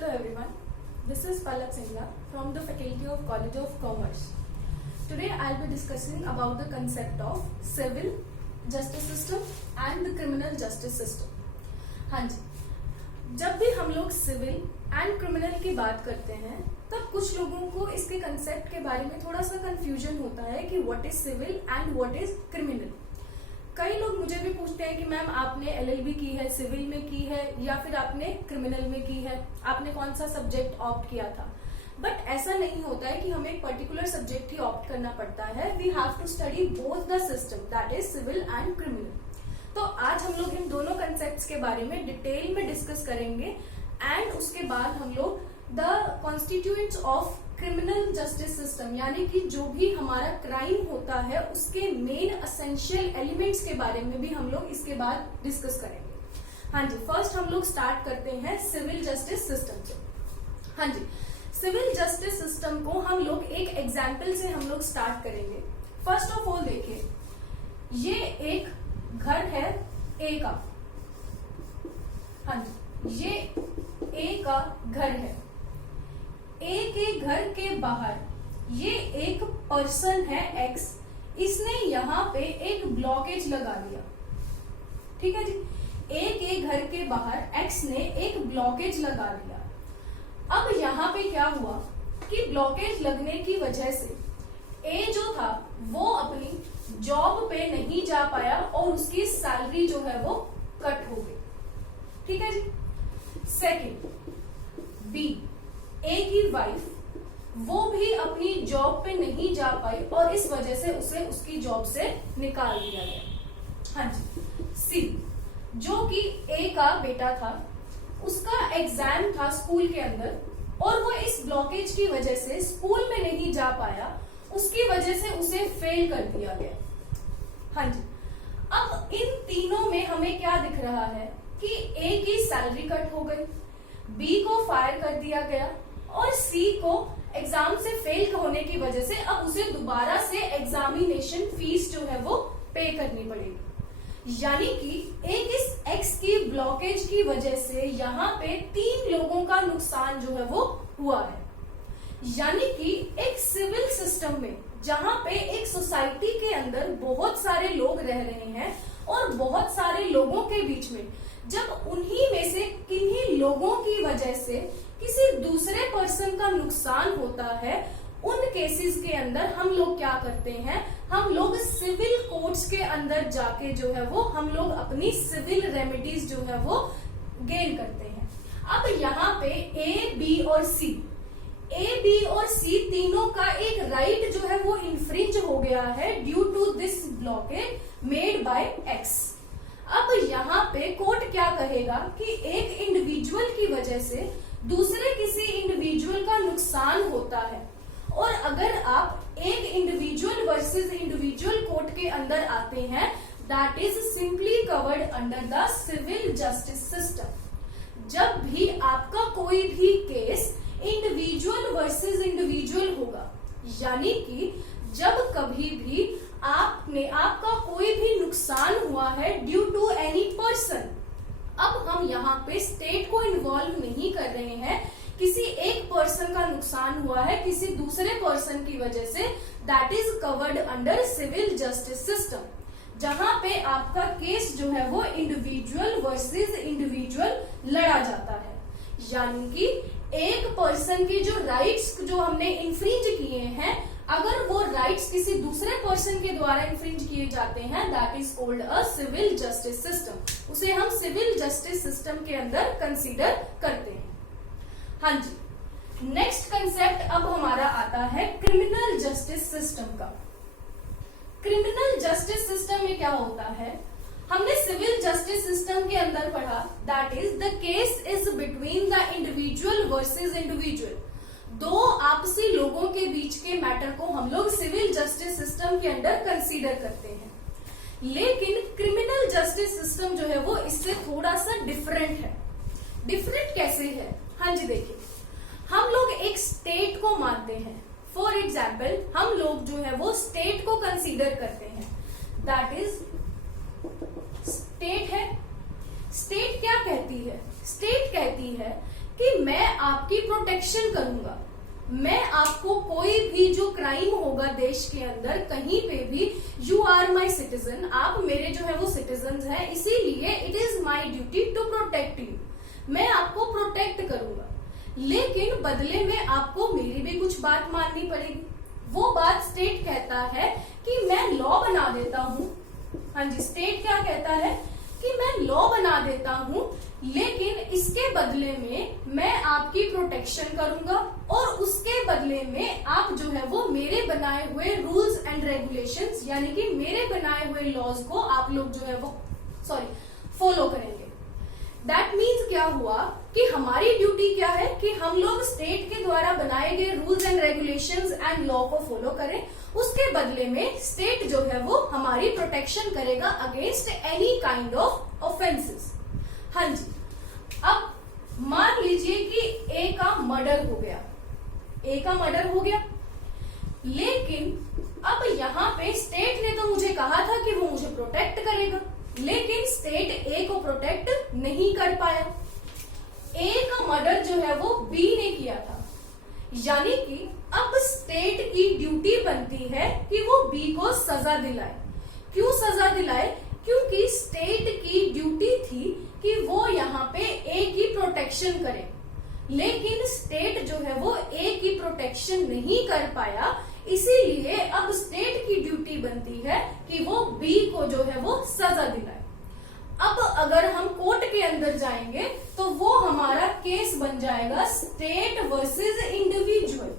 Hello everyone, this is Palak Singla from the Faculty of College of Commerce. Today I'll be discussing about the concept of civil justice system and the criminal justice system. हाँ जी, जब भी हम लोग civil and criminal की बात करते हैं तब कुछ लोगों को इसके कंसेप्ट के बारे में थोड़ा सा कंफ्यूजन होता है कि what is civil and what is criminal. कई लोग मुझे भी पूछते हैं कि मैम आपने एलएलबी की है, सिविल में की है या फिर आपने क्रिमिनल में की है, आपने कौन सा सब्जेक्ट ऑप्ट किया था। बट ऐसा नहीं होता है कि हमें एक पर्टिकुलर सब्जेक्ट ही ऑप्ट करना पड़ता है। We have to study both the system, that is civil and criminal. तो आज हम लोग इन दोनों कंसेप्ट्स के बारे में डिटेल में डिस्कस करेंगे एंड उसके बाद हम लोग the constituents of criminal justice system यानी कि जो भी हमारा क्राइम होता है उसके मेन एसेंशियल एलिमेंट्स के बारे में भी हम लोग इसके बाद डिस्कस करेंगे। हाँ जी, फर्स्ट हम लोग स्टार्ट करते हैं सिविल जस्टिस सिस्टम से। हाँ जी, सिविल जस्टिस सिस्टम को हम लोग एक एग्जाम्पल से हम लोग स्टार्ट करेंगे। फर्स्ट ऑफ ऑल देखिए, ये एक घर है ए का। हाँ जी, ये ए का घर है। ए के घर के बाहर ये एक पर्सन है एक्स, इसने यहाँ पे एक ब्लॉकेज लगा दिया। ठीक है जी, ए के घर के बाहर एक्स ने एक ब्लॉकेज लगा दिया। अब यहाँ पे क्या हुआ कि ब्लॉकेज लगने की वजह से ए जो था वो अपनी जॉब पे नहीं जा पाया और उसकी सैलरी जो है वो कट हो गई। ठीक है जी। सेकंड, बी ए की वाइफ, वो भी अपनी जॉब पे नहीं जा पाई और इस वजह से उसे उसकी जॉब से निकाल दिया गया। हाँ जी। सी, जो कि ए का बेटा था, उसका एग्जाम था स्कूल के अंदर और वो इस ब्लॉकेज की वजह से स्कूल में नहीं जा पाया, उसकी वजह से उसे फेल कर दिया गया। हाँ जी। अब इन तीनों में हमें क्या दिख रहा है कि ए की सैलरी कट हो गई, बी को फायर कर दिया गया और सी को एग्जाम से फेल होने की वजह से अब उसे दोबारा से एग्जामिनेशन फीस जो है वो पे करनी पड़ेगी। यानी कि एक एक्स की ब्लॉकेज की वजह से यहाँ पे 3 लोगों का नुकसान जो है वो हुआ है। यानी कि एक सिविल सिस्टम में जहाँ पे एक सोसाइटी के अंदर बहुत सारे लोग रह रहे हैं और बहुत सारे लोगों के बीच में जब उन्हीं में से किन्हीं लोगों की वजह से किसी दूसरे पर्सन का नुकसान होता है, उन केसेस के अंदर हम लोग क्या करते हैं, हम लोग सिविल कोर्ट्स के अंदर जाके जो है वो हम लोग अपनी सिविल रेमेडीज जो है वो गेन करते हैं। अब यहाँ पे ए, बी और सी तीनों का एक राइट जो है वो इन्फ्रिंज हो गया है due to this blockage made by X. अब यहाँ पे कोर्ट क्या कहेगा कि एक इंडिविजुअल की वजह से दूसरे किसी इंडिविजुअल का नुकसान होता है और अगर आप एक इंडिविजुअल वर्सेस इंडिविजुअल कोर्ट के अंदर आते हैं, that is simply covered under the civil justice system. जब भी आपका कोई भी केस इंडिविजुअल वर्सेस इंडिविजुअल होगा, यानी कि जब कभी भी आपका कोई भी नुकसान हुआ है ड्यू टू एनी पर्सन, अब हम यहाँ पे स्टेट को इन्वॉल्व नहीं कर रहे हैं, किसी एक पर्सन का नुकसान हुआ है किसी दूसरे पर्सन की वजह से, that is covered under civil justice system. जहां पे आपका केस जो है वो इंडिविजुअल वर्सेस इंडिविजुअल लड़ा जाता है। यानी कि एक पर्सन की जो राइट्स जो हमने इन्फ्रिंज किए हैं, अगर वो राइट्स किसी दूसरे पर्सन के द्वारा इन्फ्रिंज किए जाते हैं, that is called a civil justice system. उसे हम सिविल जस्टिस सिस्टम के अंदर कंसीडर करते हैं। हाँ जी, नेक्स्ट कंसेप्ट अब हमारा आता है क्रिमिनल जस्टिस सिस्टम का। क्रिमिनल जस्टिस सिस्टम में क्या होता है, हमने सिविल जस्टिस सिस्टम के अंदर पढ़ा, that is the case is between the individual versus individual. दो आपसी लोगों के बीच के मैटर को हम लोग सिविल जस्टिस सिस्टम के अंदर कंसीडर करते हैं। लेकिन क्रिमिनल जस्टिस सिस्टम जो है वो इससे थोड़ा सा डिफरेंट है। डिफरेंट कैसे है? हाँ जी, देखिए, हम लोग एक स्टेट को मानते हैं। फॉर एग्जाम्पल, हम लोग जो है वो स्टेट को कंसीडर करते हैं, दैट इज स्टेट है। स्टेट क्या कहती है? स्टेट कहती है कि मैं आपकी प्रोटेक्शन करूंगा, मैं आपको कोई भी जो क्राइम होगा देश के अंदर कहीं पे भी, यू आर माई सिटीजन, आप मेरे जो है वो सिटीजन हैं, इसीलिए it is my duty to protect you, मैं आपको प्रोटेक्ट करूंगा, लेकिन बदले में आपको मेरी भी कुछ बात माननी पड़ेगी। वो बात स्टेट कहता है कि मैं लॉ बना देता हूं, हाँ जी, स्टेट क्या कहता है कि मैं लॉ बना देता हूं, लेकिन इसके बदले में मैं आपकी प्रोटेक्शन करूंगा और उसके बदले में आप जो है वो मेरे बनाए हुए रूल्स एंड रेगुलेशंस यानी कि मेरे बनाए हुए लॉज को आप लोग जो है वो फॉलो करेंगे। दैट मीन्स क्या हुआ कि हमारी ड्यूटी क्या है कि हम लोग स्टेट के द्वारा बनाए गए rules and regulations and law को फॉलो करें, उसके बदले में स्टेट जो है वो हमारी प्रोटेक्शन करेगा against any kind of offences. हाँ जी, अब मान लीजिए कि ए का मर्डर हो गया, ए का मर्डर हो गया, लेकिन अब यहाँ पे स्टेट ने तो मुझे कहा था कि वो मुझे प्रोटेक्ट करेगा, लेकिन स्टेट ए को प्रोटेक्ट नहीं कर पाया। ए का मर्डर जो है वो बी ने किया था, यानी कि अब स्टेट की ड्यूटी बनती है कि वो बी को सजा दिलाए। क्यों सजा दिलाए? क्योंकि स्टेट की ड्यूटी थी कि वो यहाँ पे ए की प्रोटेक्शन करे, लेकिन स्टेट जो है वो ए की प्रोटेक्शन नहीं कर पाया, इसीलिए अब स्टेट की ड्यूटी बनती है कि वो बी को जो है वो सजा दिलाए। अब अगर हम कोर्ट के अंदर जाएंगे तो वो हमारा केस बन जाएगा स्टेट वर्सेस इंडिविजुअल।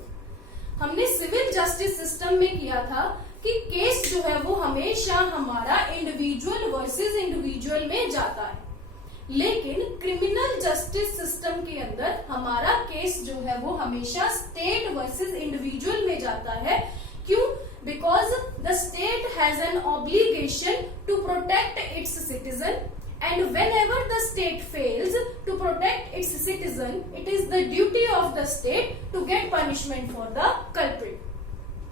हमने सिविल जस्टिस सिस्टम में किया था कि केस जो है वो हमेशा हमारा इंडिविजुअल वर्सेस इंडिविजुअल में जाता है, लेकिन क्रिमिनल जस्टिस सिस्टम के अंदर हमारा केस जो है वो हमेशा स्टेट वर्सेस इंडिविजुअल में जाता है। क्यों? Because the state has an obligation to protect its citizen, and whenever the state fails to protect its citizen, it is the duty of the state to get punishment for the culprit.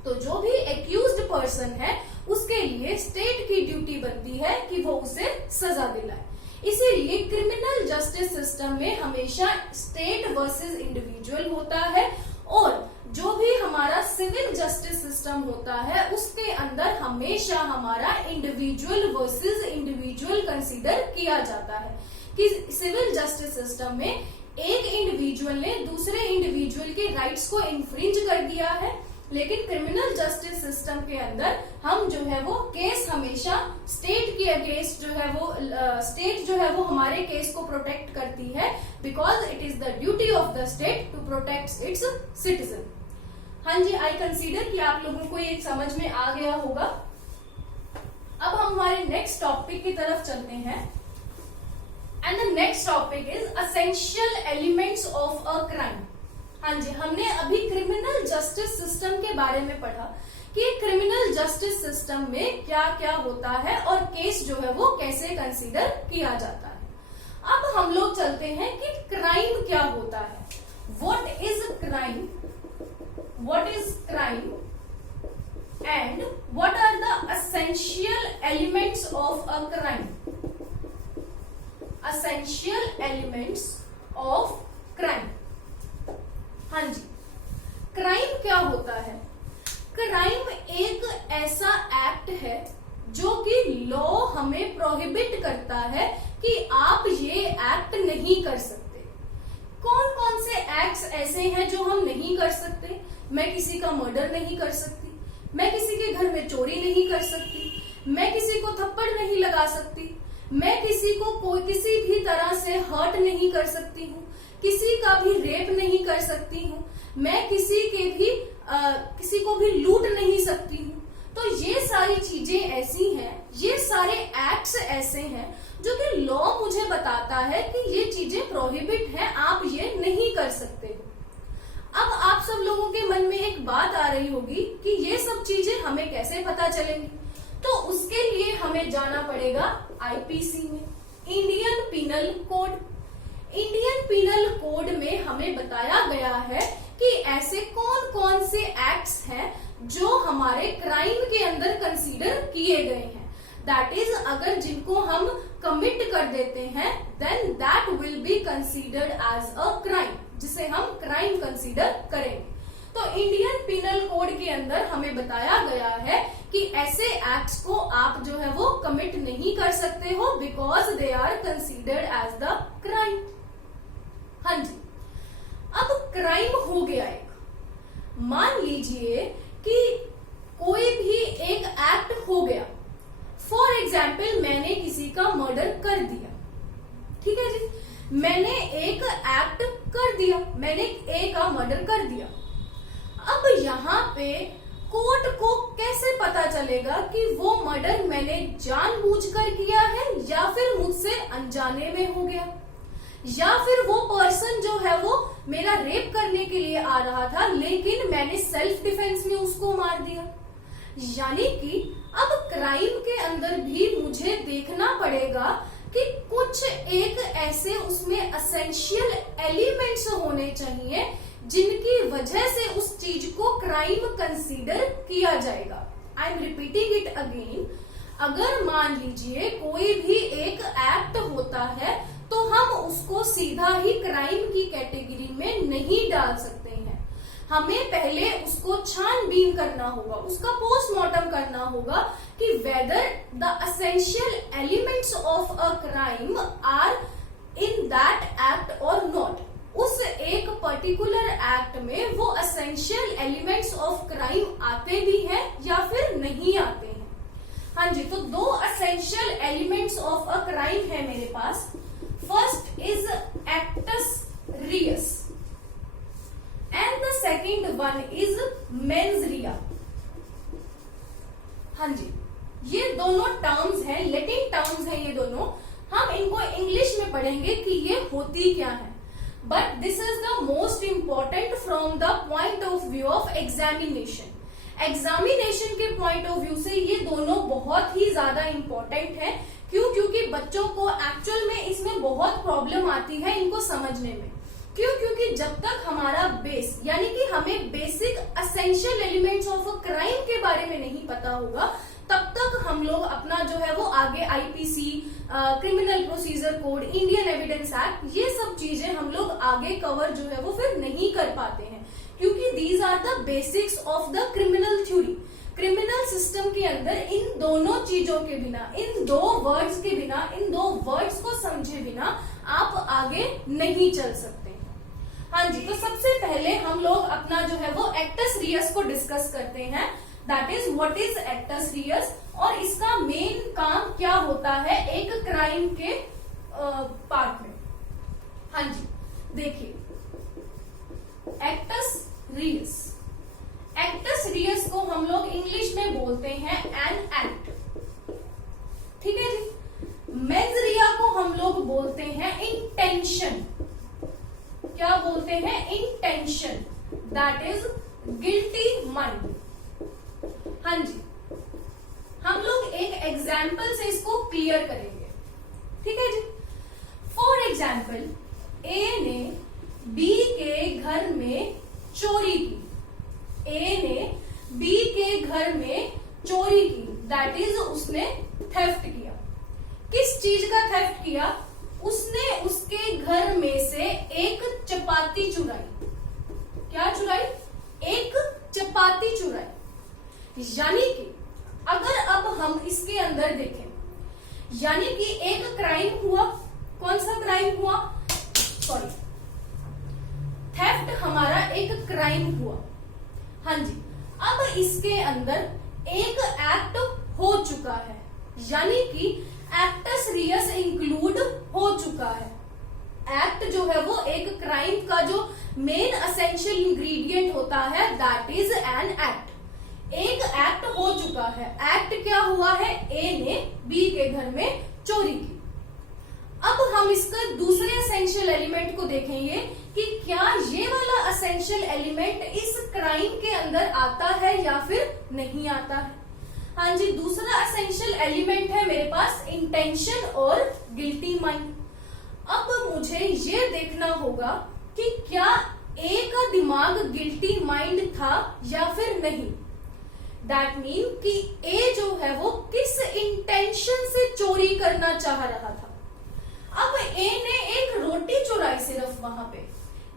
तो जो भी accused person है उसके लिए state की duty बनती है कि वो उसे सजा दिलाए। इसीलिए क्रिमिनल जस्टिस सिस्टम में हमेशा स्टेट वर्सेस इंडिविजुअल होता है, और जो भी हमारा सिविल जस्टिस सिस्टम होता है उसके अंदर हमेशा हमारा इंडिविजुअल वर्सेस इंडिविजुअल कंसीडर किया जाता है कि सिविल जस्टिस सिस्टम में एक इंडिविजुअल ने दूसरे इंडिविजुअल के राइट्स को इन्फ्रिंज कर दिया है, लेकिन क्रिमिनल जस्टिस सिस्टम के अंदर हम जो है वो केस हमेशा स्टेट के अगेंस्ट जो है वो स्टेट जो है वो हमारे केस को प्रोटेक्ट करती है, because it is the duty of the state to protect its citizen. हाँ जी, आई कंसीडर कि आप लोगों को ये समझ में आ गया होगा। अब हम हमारे नेक्स्ट टॉपिक की तरफ चलते हैं, and the next topic is essential elements of a crime. हाँ जी, हमने अभी क्रिमिनल जस्टिस सिस्टम के बारे में पढ़ा कि क्रिमिनल जस्टिस सिस्टम में क्या क्या होता है और केस जो है वो कैसे कंसीडर किया जाता है। अब हम लोग चलते हैं कि क्राइम क्या होता है, what is crime, what is crime and what are the essential elements of a crime. Essential elements of crime. हाँ जी, क्राइम क्या होता है? क्राइम एक ऐसा एक्ट है जो कि लॉ हमें प्रोहिबिट करता है कि आप ये एक्ट नहीं कर सकते। कौन कौन से एक्ट्स ऐसे हैं जो हम नहीं कर सकते? मैं किसी का मर्डर नहीं कर सकती, मैं किसी के घर में चोरी नहीं कर सकती, मैं किसी को थप्पड़ नहीं लगा सकती, मैं किसी को कोई किसी भी तरह से हर्ट नहीं कर सकती हूँ, किसी का भी रेप नहीं कर सकती हूँ, मैं किसी को भी लूट नहीं सकती हूँ। तो ये सारी चीजें ऐसी हैं, ये सारे एक्ट्स ऐसे हैं जो कि लॉ मुझे बताता है कि ये चीजें प्रोहिबिट हैं, आप ये नहीं कर सकते हो। अब आप सब लोगों के मन में एक बात आ रही होगी कि ये सब चीजें हमें कैसे पता चलेंगी, तो उसके लिए हमें जाना पड़ेगा आईपीसी में, Indian penal code. Indian penal code में हमें बताया गया है कि ऐसे कौन कौन से एक्ट्स हैं जो हमारे क्राइम के अंदर कंसीडर किए गए हैं। दैट इज, अगर जिनको हम कमिट कर देते हैं then that will be considered as a crime. जिसे हम क्राइम कंसीडर करेंगे। तो इंडियन पिनल कोड के अंदर हमें बताया गया है कि ऐसे एक्ट्स को आप जो है वो कमिट नहीं कर सकते हो because they are considered as the crime. हाँ जी, अब क्राइम हो गया एक, मान लीजिए कि कोई भी एक एक्ट हो गया। फॉर एग्जाम्पल मैंने किसी का मर्डर कर दिया, ठीक है जी, मैंने एक एक्ट कर दिया, मैंने ए का मर्डर कर दिया। अब यहाँ पे कोर्ट को कैसे पता चलेगा कि वो मर्डर मैंने जानबूझकर किया है या फिर मुझसे अनजाने में हो गया, या फिर वो पर्सन जो है वो मेरा रेप करने के लिए आ रहा था लेकिन मैंने सेल्फ डिफेंस में उसको मार दिया। यानी कि अब क्राइम के अंदर भी मुझे देखना पड़ेगा कि कुछ एक ऐसे उसमें एसेंशियल एलिमेंट्स होने चाहिए जिनकी वजह से उस चीज को क्राइम कंसीडर किया जाएगा। I am repeating it again, अगर मान लीजिए कोई भी एक एक्ट होता है तो हम उसको सीधा ही क्राइम की कैटेगरी में नहीं डाल सकते हैं, हमें पहले उसको छानबीन करना होगा, उसका पोस्टमार्टम करना होगा कि whether the essential elements of a crime are in that act और नॉट। उस एक पर्टिकुलर एक्ट में वो एसेंशियल एलिमेंट्स ऑफ क्राइम आते भी हैं या फिर नहीं आते हैं। हाँ जी, तो दो essential elements of a crime है मेरे पास। First is actus reus and the second one is mens rea. हाँ जी, ये दोनों टर्म्स हैं, लैटिन टर्म्स हैं ये दोनों। हम इनको इंग्लिश में पढ़ेंगे कि ये होती क्या है, but this is the most important from the point of view of examination. Examination के पॉइंट ऑफ व्यू से ये दोनों बहुत ही ज्यादा इंपॉर्टेंट है। क्यों? क्योंकि बच्चों को एक्चुअल में इसमें बहुत प्रॉब्लम आती है इनको समझने में। क्यों? क्योंकि जब तक हमारा बेस यानी कि हमें basic essential elements of a crime के बारे में नहीं पता होगा तब तक हम लोग अपना जो है वो आगे IPC, criminal procedure code, Indian evidence act, ये सब चीजें हम लोग आगे कवर जो है वो फिर नहीं कर पाते हैं क्योंकि these are the basics of the criminal theory. Criminal system के अंदर इन दोनों चीजों के बिना, इन दो वर्ड्स के बिना, इन दो वर्ड्स को समझे बिना आप आगे नहीं चल सकते। हाँ जी, तो सबसे पहले हम लोग अपना जो है वो एक्टस रियस को डिस्कस करते हैं। That is what is actus reus और इसका मेन काम क्या होता है एक क्राइम के पार्ट में। हाँ जी, देखिए एक्टस रियस, एक्टस रियस को हम लोग इंग्लिश में बोलते हैं एन एक्ट, ठीक है जी। मेंस रिया को हम लोग बोलते हैं इंटेंशन। क्या बोलते हैं? Intention, that is guilty mind. हाँ जी, हम लोग एक एग्जाम्पल से इसको क्लियर करेंगे, ठीक है जी। फॉर एग्जाम्पल, ए ने बी के घर में चोरी की। ए ने बी के घर में चोरी की, दैट इज उसने थेफ्ट किया। किस चीज का थेफ्ट किया? उसने उसके घर में से एक चपाती चुराई। क्या चुराई? एक चपाती चुराई। यानी कि अगर अब हम इसके अंदर देखें, यानी कि एक क्राइम हुआ। कौन सा क्राइम हुआ? सॉरी, थेफ्ट हमारा एक क्राइम हुआ। हाँ जी, अब इसके अंदर एक एक्ट हो चुका है, यानी कि एक्टस रियस इंक्लूड हो चुका है। एक्ट जो है वो एक क्राइम का जो मेन एसेंशियल इंग्रेडिएंट होता है दैट इज एन एक्ट। एक एक्ट हो चुका है। एक्ट क्या हुआ है? ए ने बी के घर में चोरी की। अब हम इसका दूसरे एसेंशियल एलिमेंट को देखेंगे कि क्या ये वाला एसेंशियल एलिमेंट इस क्राइम के अंदर आता है या फिर नहीं आता है। हाँ जी, दूसरा एसेंशियल एलिमेंट है मेरे पास इंटेंशन और गिल्टी माइंड। अब मुझे ये देखना होगा कि क्या ए का दिमाग गिल्टी माइंड था या फिर नहीं। दैट मीन कि ए जो है वो किस इंटेंशन से चोरी करना चाह रहा था। अब ए ने एक रोटी चुराई सिर्फ वहां पे,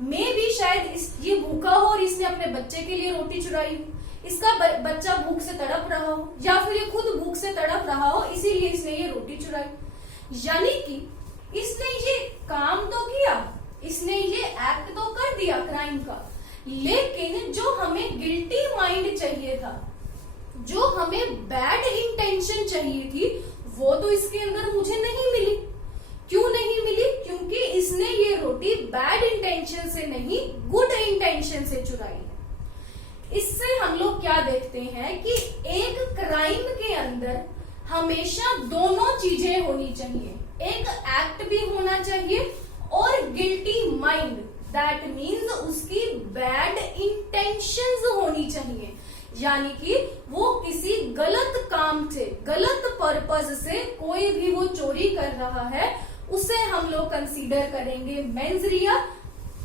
मे भी शायद ये भूखा हो और इसने अपने बच्चे के लिए रोटी चुराई हो, इसका बच्चा भूख से तड़प रहा हो, या फिर ये खुद भूख से तड़प रहा हो, इसीलिए इसने ये रोटी चुराई। यानी कि इसने ये काम तो किया, इसने ये एक्ट तो कर दिया क्राइम का, लेकिन जो हमें गिल्टी माइंड चाहिए था, जो हमें बैड इंटेंशन चाहिए थी, वो तो इसके अंदर मुझे नहीं मिली। क्यों नहीं मिली? क्योंकि इसने ये रोटी बैड इंटेंशन से नहीं, गुड इंटेंशन से चुराई है। इससे हम लोग क्या देखते हैं कि एक क्राइम के अंदर हमेशा दोनों चीजें होनी चाहिए, एक एक्ट भी होना चाहिए और गिल्टी माइंड, दैट मीन्स उसकी बैड इंटेंशंस होनी चाहिए। यानी कि वो किसी गलत काम से, गलत पर्पस से कोई भी वो चोरी कर रहा है, उसे हम लोग कंसीडर करेंगे मेंजरिया।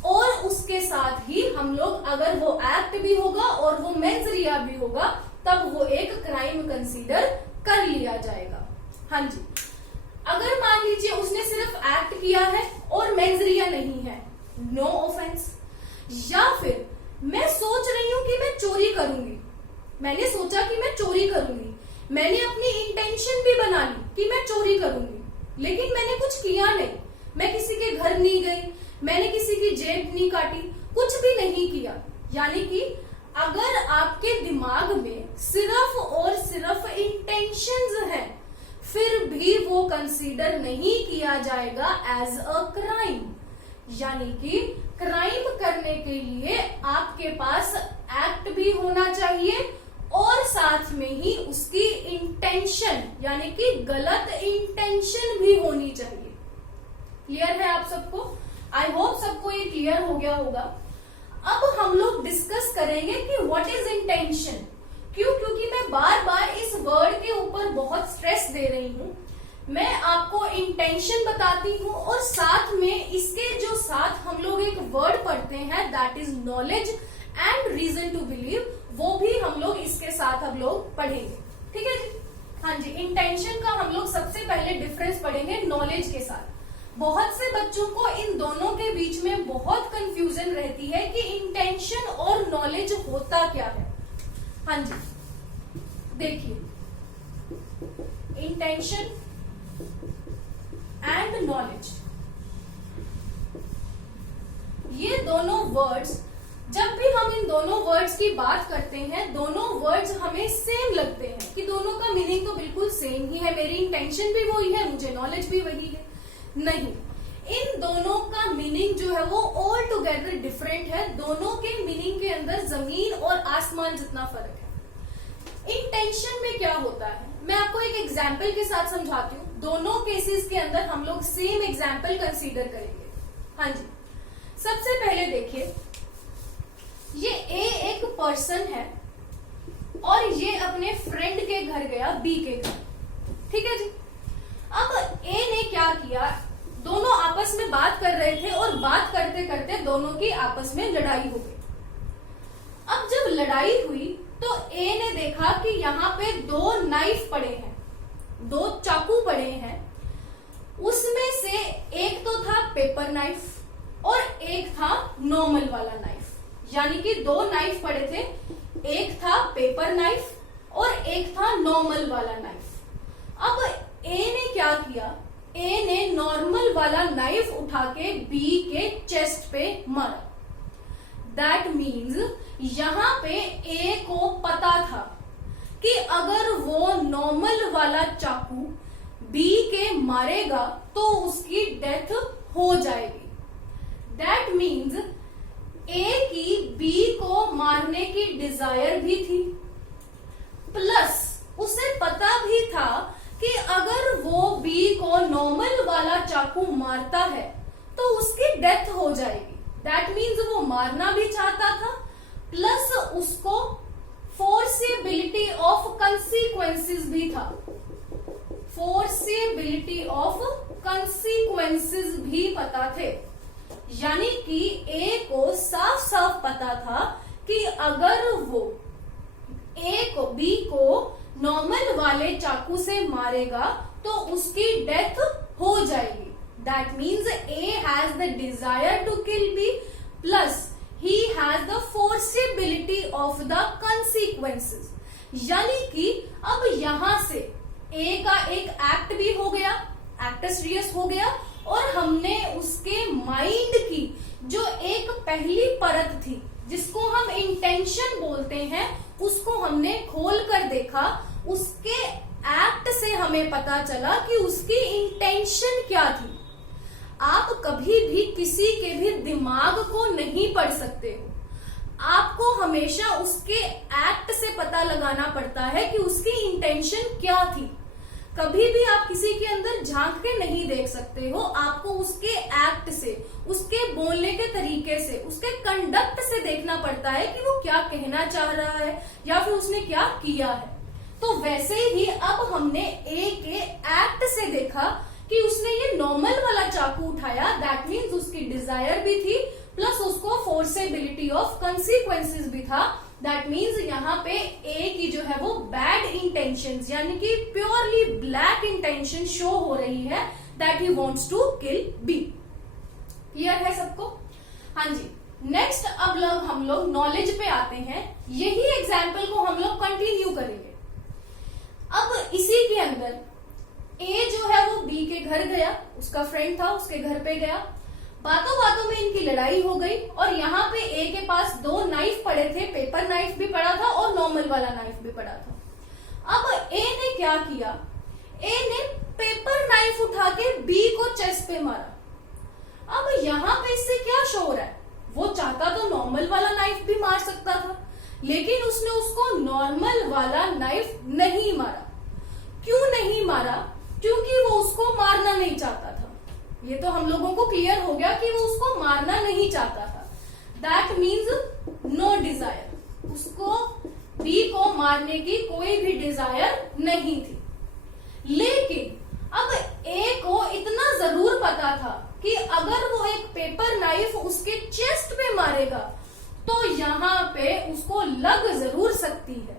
और उसके साथ ही हम लोग, अगर वो एक्ट भी होगा और वो मेंजरिया भी होगा, तब वो एक क्राइम कंसीडर कर लिया जाएगा। हाँ जी, अगर मान लीजिए उसने सिर्फ एक्ट किया है और मेंजरिया नहीं है, नो ऑफेंस। या फिर मैं सोच रही हूं कि मैं चोरी करूंगी, मैंने सोचा कि मैं चोरी करूंगी, मैंने अपनी इंटेंशन भी बना ली कि मैं चोरी करूंगी, लेकिन मैंने कुछ किया नहीं, मैं किसी के घर नहीं गई, मैंने किसी की जेब नहीं काटी, कुछ भी नहीं किया। यानी कि अगर आपके दिमाग में सिर्फ और सिर्फ इंटेंशंस हैं, फिर भी वो कंसीडर नहीं किया जाएगा एज अ क्राइम। यानी कि क्राइम करने के लिए आपके पास एक्ट भी होना चाहिए और साथ में ही उसकी इंटेंशन, यानी कि गलत इंटेंशन भी होनी चाहिए। क्लियर है आप सबको? आई होप सबको ये क्लियर हो गया होगा। अब हम लोग डिस्कस करेंगे कि व्हाट इज इंटेंशन। क्यों? क्योंकि मैं बार बार इस वर्ड के ऊपर बहुत स्ट्रेस दे रही हूं। मैं आपको इंटेंशन बताती हूँ और साथ में इसके जो साथ हम लोग एक वर्ड पढ़ते हैं, that is knowledge and reason to believe, वो भी हम लोग इसके साथ हम लोग पढ़ेंगे। ठीक है जी? हाँ जी, इंटेंशन का हम लोग सबसे पहले डिफरेंस पढ़ेंगे नॉलेज के साथ। बहुत से बच्चों को इन दोनों के बीच में बहुत कंफ्यूजन रहती है कि इंटेंशन और नॉलेज होता क्या है। हाँ जी, देखिए, इंटेंशन एंड नॉलेज, ये दोनों वर्ड्स, जब भी हम इन दोनों वर्ड्स की बात करते हैं, दोनों वर्ड्स हमें सेम लगते हैं कि दोनों का मीनिंग तो बिल्कुल सेम ही है, मेरी इंटेंशन भी वही है, मुझे नॉलेज भी वही है। नहीं, इन दोनों का मीनिंग जो है वो ऑल टुगेदर डिफरेंट है। दोनों के मीनिंग के अंदर जमीन और आसमान जितना फर्क है। इंटेंशन में क्या होता है, मैं आपको एक एग्जाम्पल के साथ समझाती हूँ। दोनों केसेस के अंदर हम लोग सेम एग्जाम्पल कंसीडर करेंगे। हाँ जी, सबसे पहले देखिए, ये ए एक पर्सन है और ये अपने फ्रेंड के घर गया, बी के घर। ठीक है जी? अब ए ने क्या किया, दोनों आपस में बात कर रहे थे और बात करते करते दोनों की आपस में लड़ाई हो गई। अब जब लड़ाई हुई तो ए ने देखा कि यहाँ पे दो नाइफ पड़े हैं, दो चाकू पड़े हैं। उसमें से एक तो था पेपर नाइफ और एक था नॉर्मल वाला नाइफ। यानी कि दो नाइफ पड़े थे, एक था पेपर नाइफ और एक था नॉर्मल वाला नाइफ। अब ए ने क्या किया, ए ने नॉर्मल वाला नाइफ उठा के बी के चेस्ट पे मारा। दैट मीन्स यहां पे ए को पता था कि अगर वो नॉर्मल वाला चाकू बी के मारेगा तो उसकी डेथ हो जाएगी। दैट मीन्स ए की बी को मारने की डिजायर भी थी, प्लस उसे पता भी था कि अगर वो बी को नॉर्मल वाला चाकू मारता है तो उसकी डेथ हो जाएगी। दैट मीन्स वो मारना भी चाहता था, प्लस उसको फोर्सिबिलिटी ऑफ कंसीक्वेंसेस भी था, फोर्सिबिलिटी ऑफ कंसीक्वेंसेस भी पता थे। यानी कि ए को साफ साफ पता था कि अगर वो ए को बी को नॉर्मल वाले चाकू से मारेगा तो उसकी डेथ हो जाएगी। That means A has the desire to kill B, plus he has the foreseeability of the consequences. यानी कि अब यहां से ए का एक एक्ट भी हो गया, एक्टस रियस हो गया, और हमने उसके माइंड की जो एक पहली परत थी जिसको हम इंटेंशन बोलते हैं, उसको हमने खोल कर देखा। उसके एक्ट से हमें पता चला कि उसकी इंटेंशन क्या थी। आप कभी भी किसी के भी दिमाग को नहीं पढ़ सकते हो, आपको हमेशा उसके एक्ट से पता लगाना पड़ता है कि उसकी इंटेंशन क्या थी। कभी भी आप किसी के अंदर झांक के नहीं देख सकते हो, आपको उसके एक्ट से, उसके बोलने के तरीके से, उसके कंडक्ट से देखना पड़ता है कि वो क्या कहना चाह रहा है या फिर उसने क्या किया है। तो वैसे ही अब हमने ए के एक्ट से देखा कि उसने ये नॉर्मल वाला चाकू उठाया, दैट मीन्स उसकी डिजायर भी थी, प्लस उसको फोर्सेबिलिटी ऑफ कंसिक्वेंसेस भी था। दैट मीन्स यहाँ पे ए की जो है वो बैड इंटेंशंस, यानी कि प्योरली ब्लैक इंटेंशन शो हो रही है, that he wants to kill B. Clear है सबको? हाँ जी। नेक्स्ट अब लोग हम लोग नॉलेज पे आते हैं। यही एग्जाम्पल को हम लोग कंटिन्यू करेंगे। अब इसी के अंदर ए जो है वो बी के घर गया, उसका फ्रेंड था, उसके घर पे गया, बातों बातों में इनकी लड़ाई हो गई, और यहाँ पे ए के पास 2 नाइफ पड़े थे, पेपर नाइफ भी पड़ा था और नॉर्मल वाला नाइफ भी पड़ा था। अब ए ने क्या किया, ए ने पेपर नाइफ उठा के बी को चेस्ट पे मारा। अब यहाँ पे इससे क्या शो हो रहा है, वो चाहता तो नॉर्मल वाला नाइफ भी मार सकता था, लेकिन उसने उसको नॉर्मल वाला नाइफ नहीं मारा। क्यों नहीं मारा? क्योंकि वो उसको मारना नहीं चाहता था। ये तो हम लोगों को क्लियर हो गया कि वो उसको मारना नहीं चाहता था। दैट मीन्स नो डिजायर, उसको बी को मारने की कोई भी डिजायर नहीं थी। लेकिन अब ए को इतना जरूर पता था कि अगर वो एक पेपर नाइफ उसके चेस्ट पे मारेगा तो यहाँ पे उसको लग जरूर सकती है।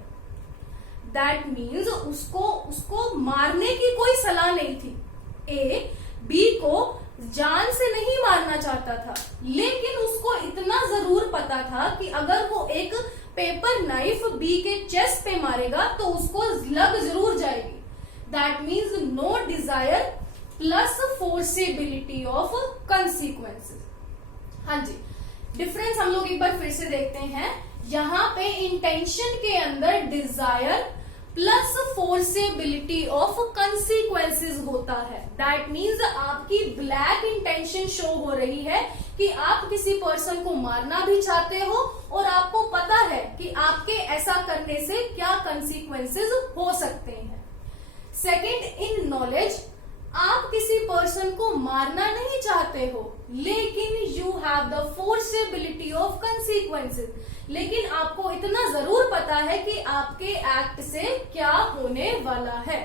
दैट मीन्स उसको मारने की कोई सलाह नहीं थी। ए बी को जान से नहीं मारना चाहता था, लेकिन उसको इतना जरूर पता था कि अगर वो एक पेपर नाइफ बी के चेस्ट पे मारेगा तो उसको लग जरूर जाएगी। That means no desire plus foreseeability of consequences. हाँ जी, डिफरेंस हम लोग एक बार फिर से देखते हैं। यहाँ पे इंटेंशन के अंदर Dzire plus foreseeability of consequences होता है। दैट मीन्स आपकी ब्लैक इंटेंशन शो हो रही है कि आप किसी पर्सन को मारना भी चाहते हो और आपको पता है कि आपके ऐसा करने से क्या कंसिक्वेंसेस हो सकते हैं। सेकंड, इन नॉलेज आप किसी पर्सन को मारना नहीं चाहते हो, लेकिन you have the foreseeability of consequences, लेकिन आपको इतना जरूर पता है कि आपके एक्ट से क्या होने वाला है।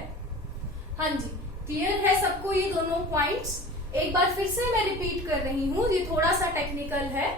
हाँ जी, क्लियर है सबको ये दोनों पॉइंट्स? एक बार फिर से मैं रिपीट कर रही हूँ, ये थोड़ा सा टेक्निकल है।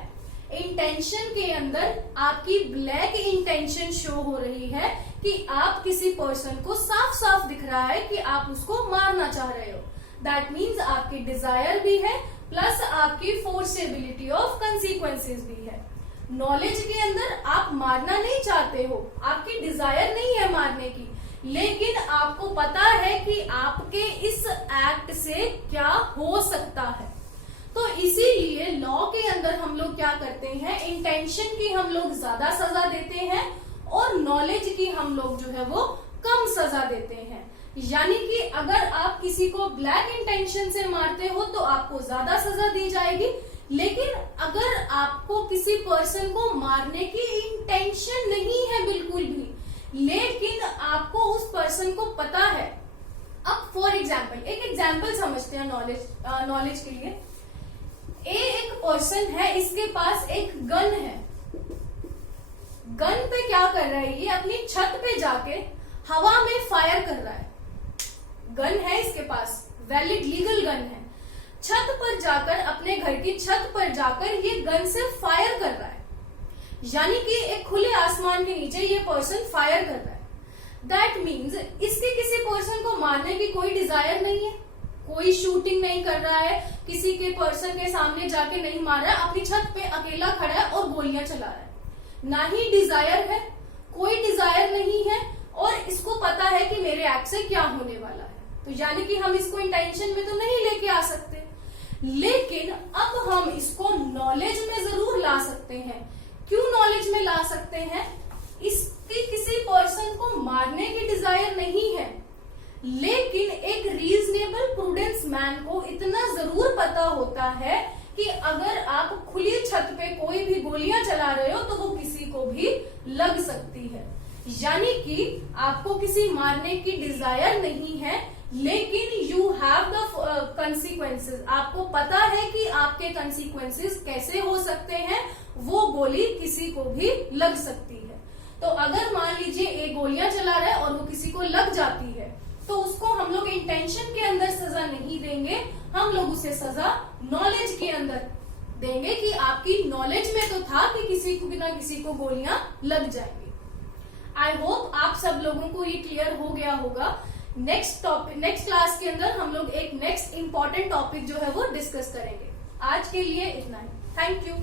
इंटेंशन के अंदर आपकी ब्लैक इंटेंशन शो हो रही है कि आप किसी पर्सन को साफ साफ दिख रहा है कि आप उसको मारना चाह रहे हो। दैट मीन्स आपकी डिजायर भी है प्लस आपकी फोर्सेबिलिटी ऑफ कंसिक्वेंसेस भी है। नॉलेज के अंदर आप मारना नहीं चाहते हो, आपकी डिजायर नहीं है मारने की, लेकिन आपको पता है कि आपके इस एक्ट से क्या हो सकता है। तो इसीलिए लॉ के अंदर हम लोग क्या करते हैं, इंटेंशन की हम लोग ज्यादा सजा देते हैं और नॉलेज की हम लोग जो है वो कम सजा देते हैं। यानी कि अगर आप किसी को ब्लैक इंटेंशन से मारते हो तो आपको ज्यादा सजा दी जाएगी, लेकिन अगर आपको किसी पर्सन को मारने की इंटेंशन नहीं है बिल्कुल भी, लेकिन आपको उस पर्सन को पता है। अब फॉर एग्जाम्पल, एक एग्जाम्पल समझते हैं नॉलेज के लिए। एक पर्सन है, इसके पास एक गन है। गन पे क्या कर रहा है, ये अपनी छत पे जाके हवा में फायर कर रहा है। गन है इसके पास, वैलिड लीगल गन है। छत पर जाकर, अपने घर की छत पर जाकर ये गन से फायर कर रहा है, यानी कि एक खुले आसमान के नीचे ये पर्सन फायर कर रहा है। दैट मीन्स इसके किसी पर्सन को मारने की कोई डिजायर नहीं है, कोई शूटिंग नहीं कर रहा है, किसी के पर्सन के सामने जाके नहीं मार रहा है, अपनी छत पे अकेला खड़ा है और गोलियां चला रहा है। ना ही डिजायर है, कोई डिजायर नहीं है, और इसको पता है कि मेरे एक्ट से क्या होने वाला है, तो यानी कि हम इसको इंटेंशन में तो नहीं लेके आ सकते। लेकिन अब हम इसको नॉलेज में जरूर ला सकते हैं। क्यों नॉलेज में ला सकते हैं? इसकी किसी पर्सन को मारने की डिजायर नहीं है, लेकिन एक रीजनेबल प्रूडेंस मैन को इतना जरूर पता होता है कि अगर आप खुली छत पे कोई भी गोलियां चला रहे हो तो वो किसी को भी लग सकती है। यानी कि आपको किसी मारने की डिजायर नहीं है, लेकिन यू हैव द कंसिक्वेंसेस, आपको पता है कि आपके कंसिक्वेंसेस कैसे हो सकते हैं, वो गोली किसी को भी लग सकती है। तो अगर मान लीजिए एक गोलियां चला रहा है और वो किसी को लग जाती है, तो उसको हम लोग इंटेंशन के अंदर सजा नहीं देंगे, हम लोग उसे सजा नॉलेज के अंदर देंगे कि आपकी नॉलेज में तो था कि किसी को ना किसी को गोलियां लग जाएंगी। आई होप आप सब लोगों को ये क्लियर हो गया होगा। नेक्स्ट क्लास के अंदर हम लोग एक नेक्स्ट इंपॉर्टेंट टॉपिक जो है वो डिस्कस करेंगे। आज के लिए इतना ही। Thank you.